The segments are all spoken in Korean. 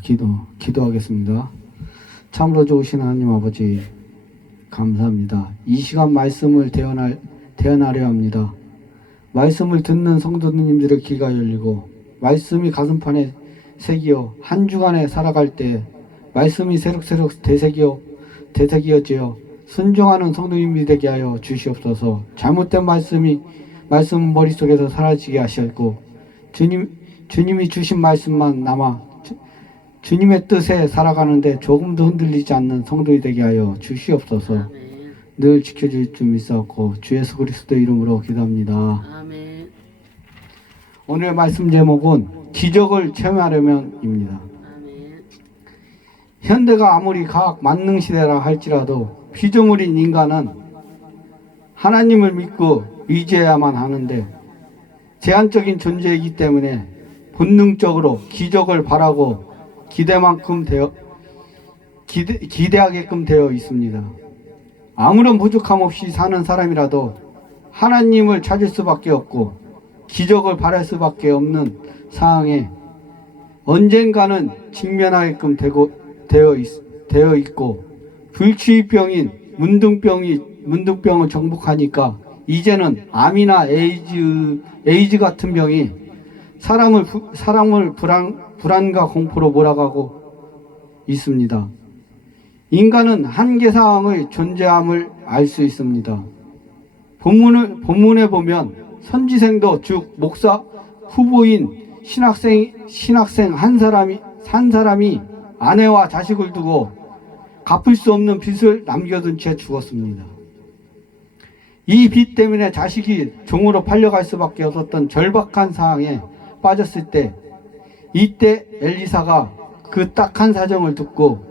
기도하겠습니다. 참으로 좋으신 하나님 아버지, 감사합니다. 이 시간 말씀을 대언하려 합니다. 말씀을 듣는 성도님들의 귀가 열리고, 말씀이 가슴판에 새기어 한 주간에 살아갈 때 말씀이 새록새록 되새겨지어 순종하는 성도님이 되게 하여 주시옵소서. 잘못된 말씀 머릿속에서 사라지게 하셨고, 주님이 주신 말씀만 남아 주님의 뜻에 살아가는데 조금도 흔들리지 않는 성도이 되게 하여 주시옵소서. 아멘. 늘 지켜줄 줄 믿사옵고 주 예수 그리스도 이름으로 기도합니다. 아멘. 오늘의 말씀 제목은 기적을 체험하려면입니다. 아멘. 현대가 아무리 과학 만능 시대라 할지라도 피조물인 인간은 하나님을 믿고 의지해야만 하는데 제한적인 존재이기 때문에 본능적으로 기적을 바라고 기대하게끔 되어 있습니다. 아무런 부족함 없이 사는 사람이라도 하나님을 찾을 수밖에 없고 기적을 바랄 수밖에 없는 상황에 언젠가는 직면하게끔 되어 있고, 불치병인 문둥병을 정복하니까 이제는 암이나 에이즈 같은 병이 사람을 불안과 공포로 몰아가고 있습니다. 인간은 한계 상황의 존재함을 알 수 있습니다. 본문에 보면 선지생도 즉 목사 후보인 신학생 한 사람이 아내와 자식을 두고 갚을 수 없는 빚을 남겨둔 채 죽었습니다. 이 빚 때문에 자식이 종으로 팔려갈 수밖에 없었던 절박한 상황에 빠졌을 때, 이때 엘리사가 그 딱한 사정을 듣고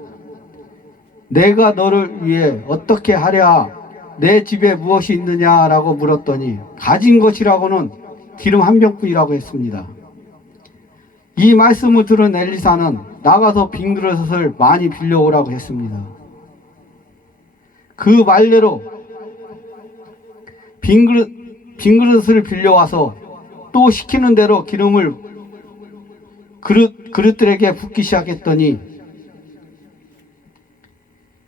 내가 너를 위해 어떻게 하랴, 내 집에 무엇이 있느냐라고 물었더니 가진 것이라고는 기름 한 병뿐이라고 했습니다. 이 말씀을 들은 엘리사는 나가서 빈 그릇을 많이 빌려오라고 했습니다. 그 말대로 빈 그릇을 빌려와서 또 시키는 대로 기름을 그릇들에게 붓기 시작했더니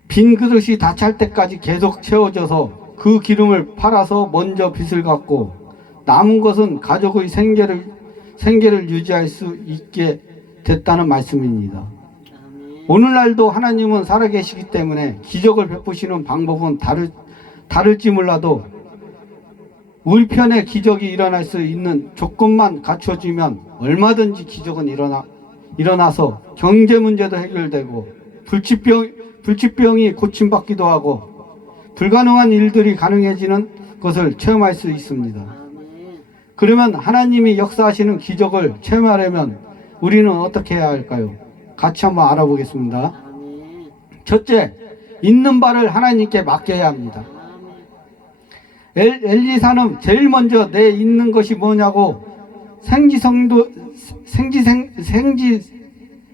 빈 그릇이 다 찰 때까지 계속 채워져서 그 기름을 팔아서 먼저 빚을 갚고 남은 것은 가족의 생계를 유지할 수 있게 됐다는 말씀입니다. 오늘날도 하나님은 살아계시기 때문에 기적을 베푸시는 방법은 다를지 몰라도 우리 편에 기적이 일어날 수 있는 조건만 갖춰지면 얼마든지 기적은 일어나서 경제 문제도 해결되고 불치병이 고침받기도 하고 불가능한 일들이 가능해지는 것을 체험할 수 있습니다. 그러면 하나님이 역사하시는 기적을 체험하려면 우리는 어떻게 해야 할까요? 같이 한번 알아보겠습니다. 첫째, 있는 바를 하나님께 맡겨야 합니다. 엘리사는 제일 먼저 내 있는 것이 뭐냐고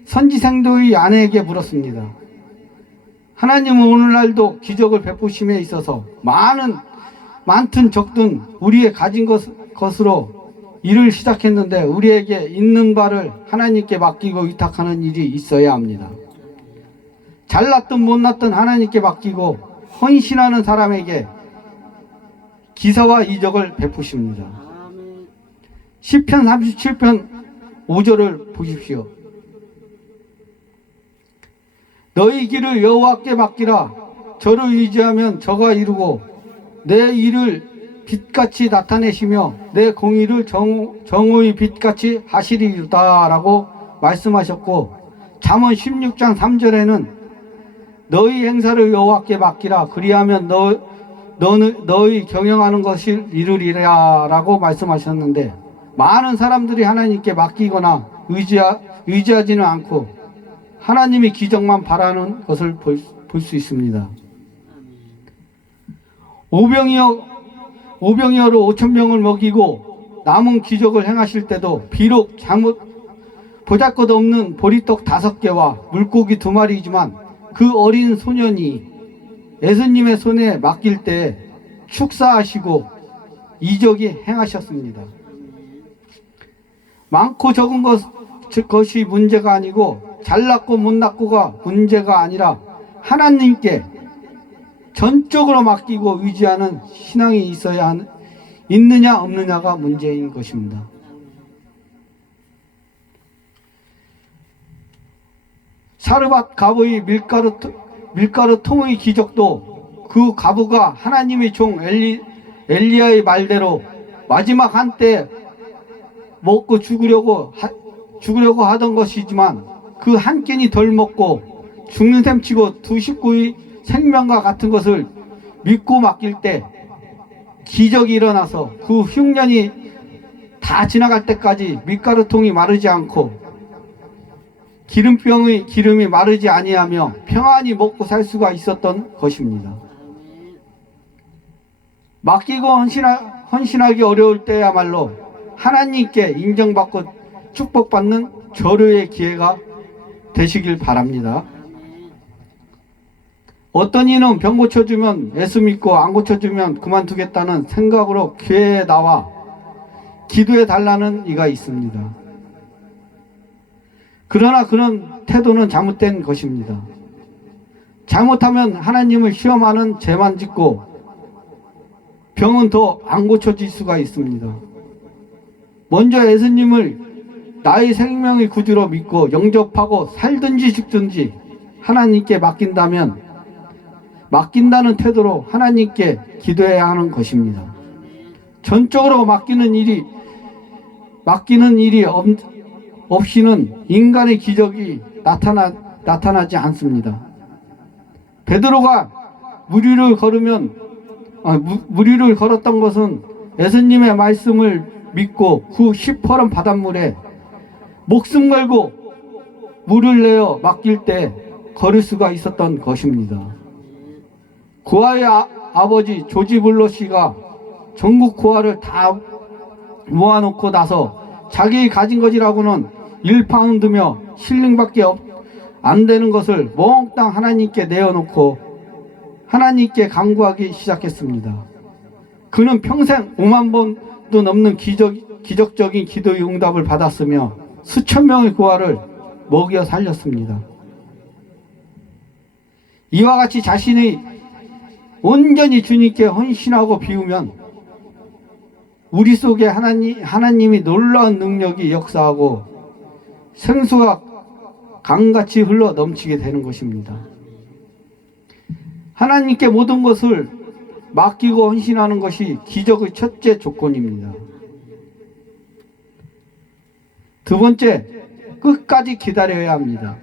선지생도의 아내에게 물었습니다. 하나님은 오늘날도 기적을 베푸심에 있어서 많든 적든 우리의 가진 것으로 일을 시작했는데 우리에게 있는 바를 하나님께 맡기고 위탁하는 일이 있어야 합니다. 잘났든 못났든 하나님께 맡기고 헌신하는 사람에게 기사와 이적을 베푸십니다. 시편 37편 5절을 보십시오. 너희 길을 여호와께 맡기라. 저를 의지하면 저가 이루고 내 일을 빛같이 나타내시며 내 공의를 정오의 빛같이 하시리로다 라고 말씀하셨고, 잠언 16장 3절에는 너희 행사를 여호와께 맡기라. 그리하면 너희 경영하는 것을 이루리라 라고 말씀하셨는데, 많은 사람들이 하나님께 맡기거나 의지하지는 않고 하나님이 기적만 바라는 것을 볼 수 있습니다. 오병이어로 5,000명을 먹이고 남은 기적을 행하실 때도 비록 보잘것없는 보리떡 5개와 물고기 2마리이지만 그 어린 소년이 예수님의 손에 맡길 때 축사하시고 이적이 행하셨습니다. 많고 적은 것이 문제가 아니고 잘났고 못났고가 문제가 아니라 하나님께 전적으로 맡기고 의지하는 신앙이 있느냐 없느냐가 문제인 것입니다. 사르밧 가부의 밀가루 통의 기적도 그 가부가 하나님의 종 엘리야의 말대로 마지막 한때 먹고 죽으려고 하던 것이지만 그 한 끼니 덜 먹고 죽는 셈 치고 두 식구의 생명과 같은 것을 믿고 맡길 때 기적이 일어나서 그 흉년이 다 지나갈 때까지 밀가루통이 마르지 않고 기름병의 기름이 마르지 아니하며 평안히 먹고 살 수가 있었던 것입니다. 맡기고 헌신하기 어려울 때야말로 하나님께 인정받고 축복받는 절호의 기회가 되시길 바랍니다. 어떤 이는 병 고쳐주면 예수 믿고 안 고쳐주면 그만두겠다는 생각으로 교회에 나와 기도해 달라는 이가 있습니다. 그러나 그런 태도는 잘못된 것입니다. 잘못하면 하나님을 시험하는 죄만 짓고 병은 더 안 고쳐질 수가 있습니다. 먼저 예수님을 나의 생명의 구주로 믿고 영접하고 살든지 죽든지 하나님께 맡긴다는 태도로 하나님께 기도해야 하는 것입니다. 전적으로 맡기는 일이 없이는 인간의 기적이 나타나지 않습니다. 베드로가 무리를 걸었던 것은 예수님의 말씀을 믿고 그 시퍼런 바닷물에 목숨 걸고 물을 내어 맡길 때 걸을 수가 있었던 것입니다. 고아의 아버지 조지 블러 씨가 전국 고아를 다 모아놓고 나서 자기 가진 것이라고는 1파운드며 실링밖에 안 되는 것을 몽땅 하나님께 내어놓고 하나님께 간구하기 시작했습니다. 그는 평생 5만 번도 넘는 기적적인 기도의 응답을 받았으며 수천 명의 고아를 먹여 살렸습니다. 이와 같이 자신이 온전히 주님께 헌신하고 비우면 우리 속에 하나님이 놀라운 능력이 역사하고 생수가 강같이 흘러 넘치게 되는 것입니다. 하나님께 모든 것을 맡기고 헌신하는 것이 기적의 첫째 조건입니다. 두 번째, 끝까지 기다려야 합니다.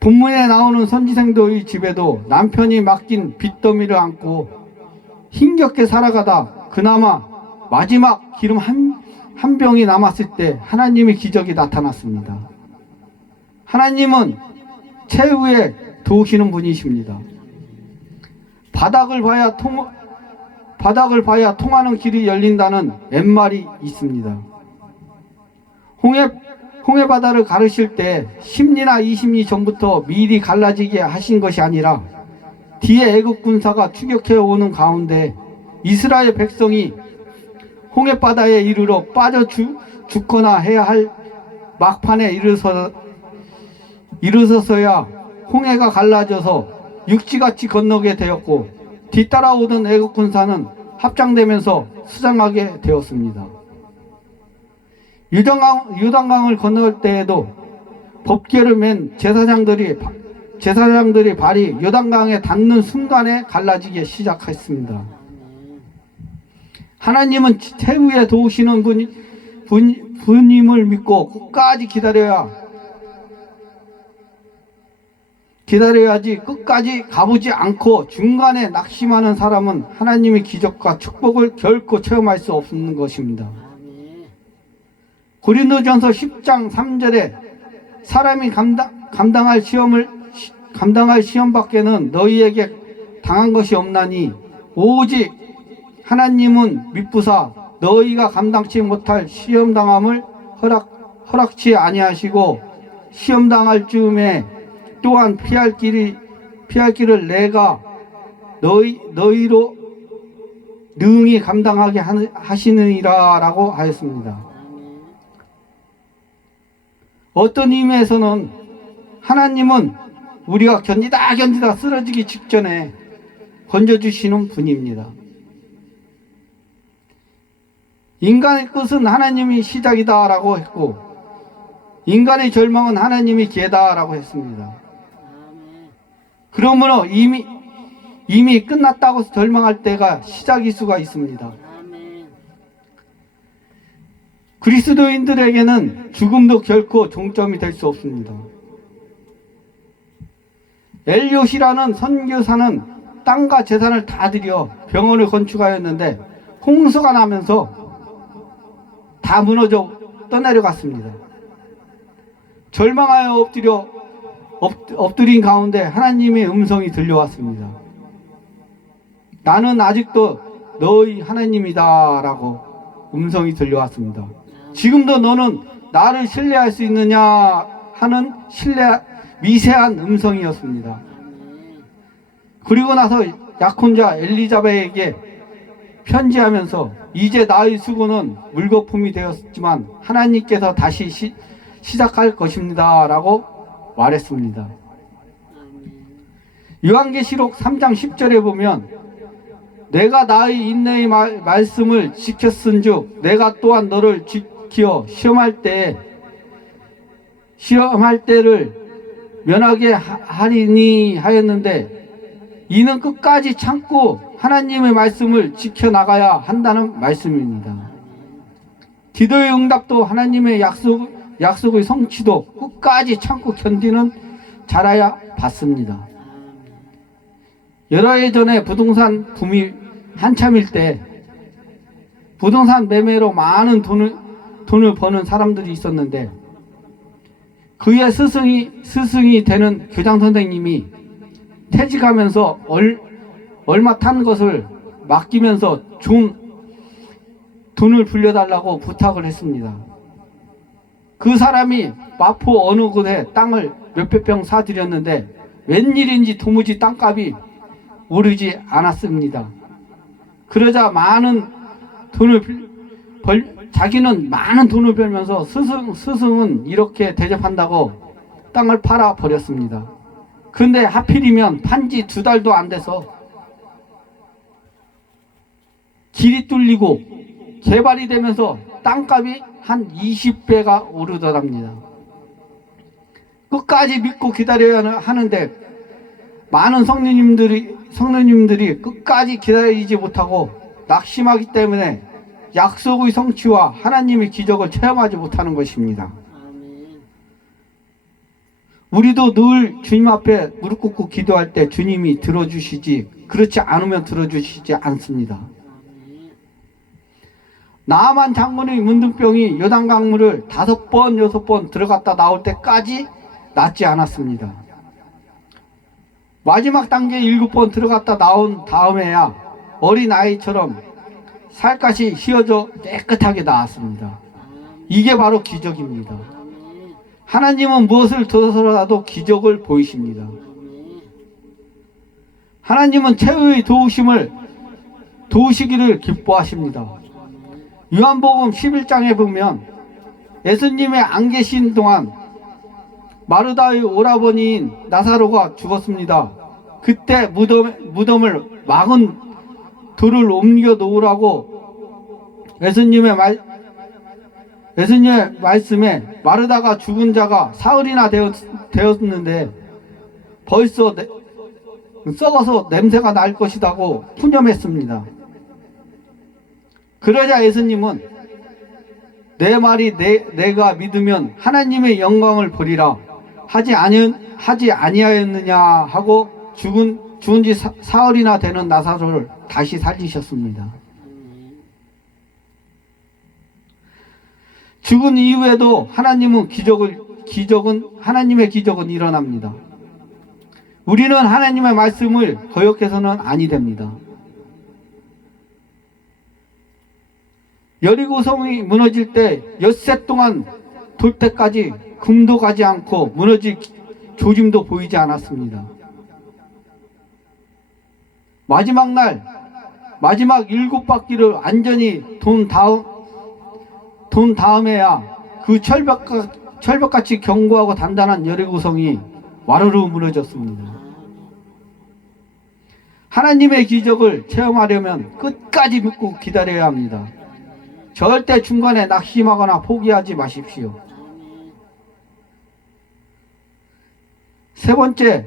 본문에 나오는 선지생도의 집에도 남편이 맡긴 빚더미를 안고 힘겹게 살아가다 그나마 마지막 기름 한 병이 남았을 때 하나님의 기적이 나타났습니다. 하나님은 최후에 도우시는 분이십니다. 바닥을 봐야 통하는 길이 열린다는 옛말이 있습니다. 홍해 바다를 가르실 때 10리나 20리 전부터 미리 갈라지게 하신 것이 아니라 뒤에 애국 군사가 추격해 오는 가운데 이스라엘 백성이 홍해 바다에 이르러 빠져 죽거나 해야 할 막판에 이르서서야 홍해가 갈라져서 육지같이 건너게 되었고 뒤따라오던 애국 군사는 합장되면서 수장하게 되었습니다. 요단강을 건널 때에도 법궤를 맨 제사장들이 발이 요단강에 닿는 순간에 갈라지기 시작했습니다. 하나님은 최후에 도우시는 분임을 믿고 끝까지 기다려야지 끝까지 가보지 않고 중간에 낙심하는 사람은 하나님의 기적과 축복을 결코 체험할 수 없는 것입니다. 고린도전서 10장 3절에 사람이 감당할 시험밖에는 너희에게 당한 것이 없나니 오직 하나님은 미쁘사 너희가 감당치 못할 시험당함을 허락치 아니하시고 시험당할 즈음에 또한 피할 길을 내가 너희로 능히 감당하게 하시느니라 라고 하였습니다. 어떤 의미에서는 하나님은 우리가 견디다 쓰러지기 직전에 건져주시는 분입니다. 인간의 끝은 하나님이 시작이다라고 했고, 인간의 절망은 하나님이 기회다라고 했습니다. 그러므로 이미 끝났다고 절망할 때가 시작일 수가 있습니다. 그리스도인들에게는 죽음도 결코 종점이 될 수 없습니다. 엘리엇이라는 선교사는 땅과 재산을 다 들여 병원을 건축하였는데 홍수가 나면서 다 무너져 떠내려갔습니다. 절망하여 엎드린 가운데 하나님의 음성이 들려왔습니다. 나는 아직도 너희 하나님이다 라고 음성이 들려왔습니다. 지금도 너는 나를 신뢰할 수 있느냐 하는 미세한 음성이었습니다. 그리고 나서 약혼자 엘리자벳에게 편지하면서 이제 나의 수고는 물거품이 되었지만 하나님께서 다시 시작할 것입니다 라고 말했습니다. 요한계시록 3장 10절에 보면 내가 나의 인내의 말씀을 지켰은즉 내가 또한 너를 지켜 시험할 때를 면하게 하리니 하였는데 이는 끝까지 참고 하나님의 말씀을 지켜나가야 한다는 말씀입니다. 기도의 응답도 하나님의 약속의 성취도 끝까지 참고 견디는 자라야 받습니다. 여러 해 전에 부동산 붐이 한참일 때 부동산 매매로 많은 돈을 버는 사람들이 있었는데 그의 스승이 되는 교장 선생님이 퇴직하면서 얼마 탄 것을 맡기면서 좀 돈을 불려달라고 부탁을 했습니다. 그 사람이 마포 어느 곳에 땅을 몇백 평 사들였는데 웬일인지 도무지 땅값이 오르지 않았습니다. 그러자 자기는 많은 돈을 벌면서 스승은 이렇게 대접한다고 땅을 팔아 버렸습니다. 그런데 하필이면 판지 2달도 안 돼서 길이 뚫리고 개발이 되면서 땅값이 한 20배가 오르더랍니다. 끝까지 믿고 기다려야 하는데 많은 성도님들이 끝까지 기다리지 못하고 낙심하기 때문에 약속의 성취와 하나님의 기적을 체험하지 못하는 것입니다. 우리도 늘 주님 앞에 무릎 꿇고 기도할 때 주님이 들어주시지 그렇지 않으면 들어주시지 않습니다. 나아만 장군의 문둥병이 요단강물을 5번 6번 들어갔다 나올 때까지 낫지 않았습니다. 마지막 단계 7번 들어갔다 나온 다음에야 어린아이처럼 살갗이 휘어져 깨끗하게 나왔습니다. 이게 바로 기적입니다. 하나님은 무엇을 들어서라도 기적을 보이십니다. 하나님은 최후의 도우시기를 기뻐하십니다. 요한복음 11장에 보면 예수님의 안 계신 동안 마르다의 오라버니인 나사로가 죽었습니다. 그때 무덤을 막은 돌을 옮겨 놓으라고 예수님의 말씀에 마르다가 죽은 자가 사흘이나 되었는데 벌써 썩어서 냄새가 날 것이라고 푸념했습니다. 그러자 예수님은 내 말이 내가 믿으면 하나님의 영광을 보리라 하지 아니하였느냐 하고 죽은 지 사흘이나 되는 나사로를 다시 살리셨습니다. 죽은 이후에도 하나님의 기적은 일어납니다. 우리는 하나님의 말씀을 거역해서는 아니 됩니다. 여리고성이 무너질 때 엿새 동안 돌 때까지 금도 가지 않고 무너질 조짐도 보이지 않았습니다. 마지막 날 마지막 7바퀴를 완전히 돈 다음에야 그 철벽같이 견고하고 단단한 여리고성이 와르르 무너졌습니다. 하나님의 기적을 체험하려면 끝까지 믿고 기다려야 합니다. 절대 중간에 낙심하거나 포기하지 마십시오. 세 번째,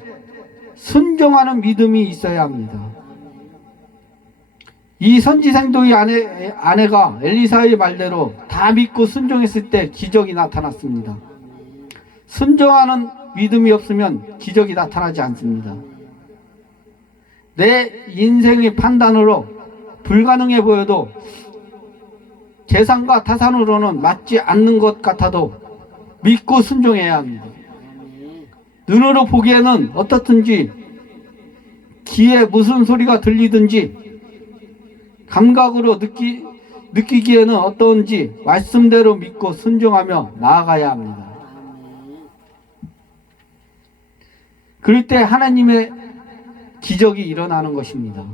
순종하는 믿음이 있어야 합니다. 이 선지생도의 아내가 엘리사의 말대로 다 믿고 순종했을 때 기적이 나타났습니다. 순종하는 믿음이 없으면 기적이 나타나지 않습니다. 내 인생의 판단으로 불가능해 보여도 계산과 타산으로는 맞지 않는 것 같아도 믿고 순종해야 합니다. 눈으로 보기에는 어떻든지, 귀에 무슨 소리가 들리든지, 감각으로 느끼기에는 어떤지 말씀대로 믿고 순종하며 나아가야 합니다. 그럴 때 하나님의 기적이 일어나는 것입니다.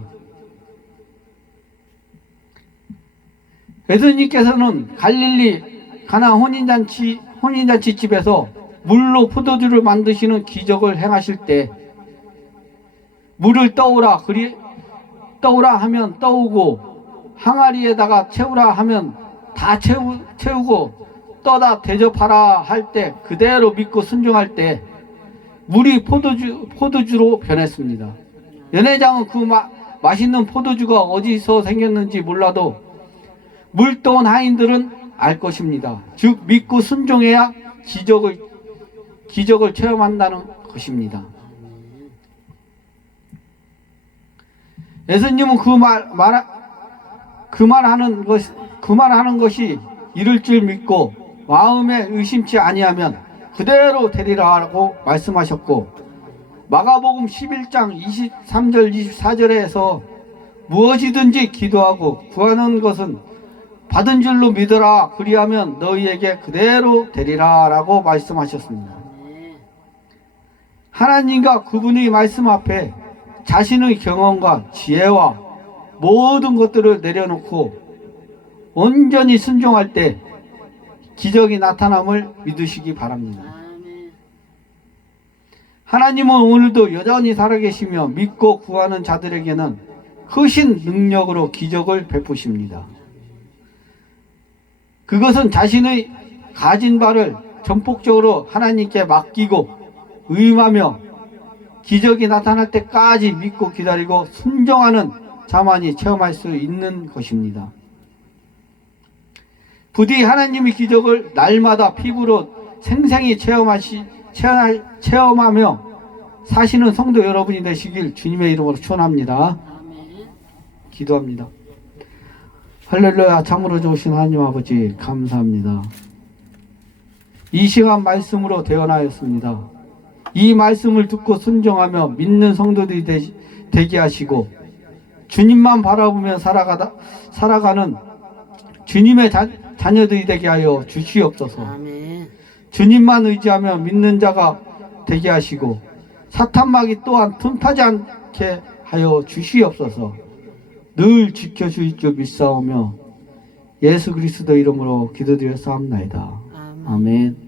예수님께서는 갈릴리 가나 혼인잔치 집에서 물로 포도주를 만드시는 기적을 행하실 때 물을 떠오라 하면 떠오고 항아리에다가 채우라 하면 다 채우고 떠다 대접하라 할 때 그대로 믿고 순종할 때 물이 포도주로 변했습니다. 연회장은 그 맛있는 포도주가 어디서 생겼는지 몰라도 물 떠온 하인들은 알 것입니다. 즉 믿고 순종해야 기적을 체험한다는 것입니다. 예수님은 그 말하는 것이 이룰 줄 믿고 마음에 의심치 아니하면 그대로 되리라고 말씀하셨고, 마가복음 11장 23절 24절에서 무엇이든지 기도하고 구하는 것은 받은 줄로 믿어라, 그리하면 너희에게 그대로 되리라 라고 말씀하셨습니다. 하나님과 그분의 말씀 앞에 자신의 경험과 지혜와 모든 것들을 내려놓고 온전히 순종할 때 기적이 나타남을 믿으시기 바랍니다. 하나님은 오늘도 여전히 살아계시며 믿고 구하는 자들에게는 크신 능력으로 기적을 베푸십니다. 그것은 자신의 가진 바를 전폭적으로 하나님께 맡기고 의임하며 기적이 나타날 때까지 믿고 기다리고 순종하는 자만이 체험할 수 있는 것입니다. 부디 하나님의 기적을 날마다 피부로 생생히 체험하며 사시는 성도 여러분이 되시길 주님의 이름으로 축원합니다. 기도합니다. 할렐루야. 참으로 좋으신 하나님 아버지 감사합니다. 이 시간 말씀으로 대언하였습니다. 이 말씀을 듣고 순종하며 믿는 성도들이 되게 하시고 주님만 바라보며 살아가는 주님의 자녀들이 되게 하여 주시옵소서. 아멘. 주님만 의지하며 믿는 자가 되게 하시고 사탄마귀 또한 틈타지 않게 하여 주시옵소서. 늘 지켜주실 줄 믿사오며 예수 그리스도 이름으로 기도드렸사옵나이다. 아멘.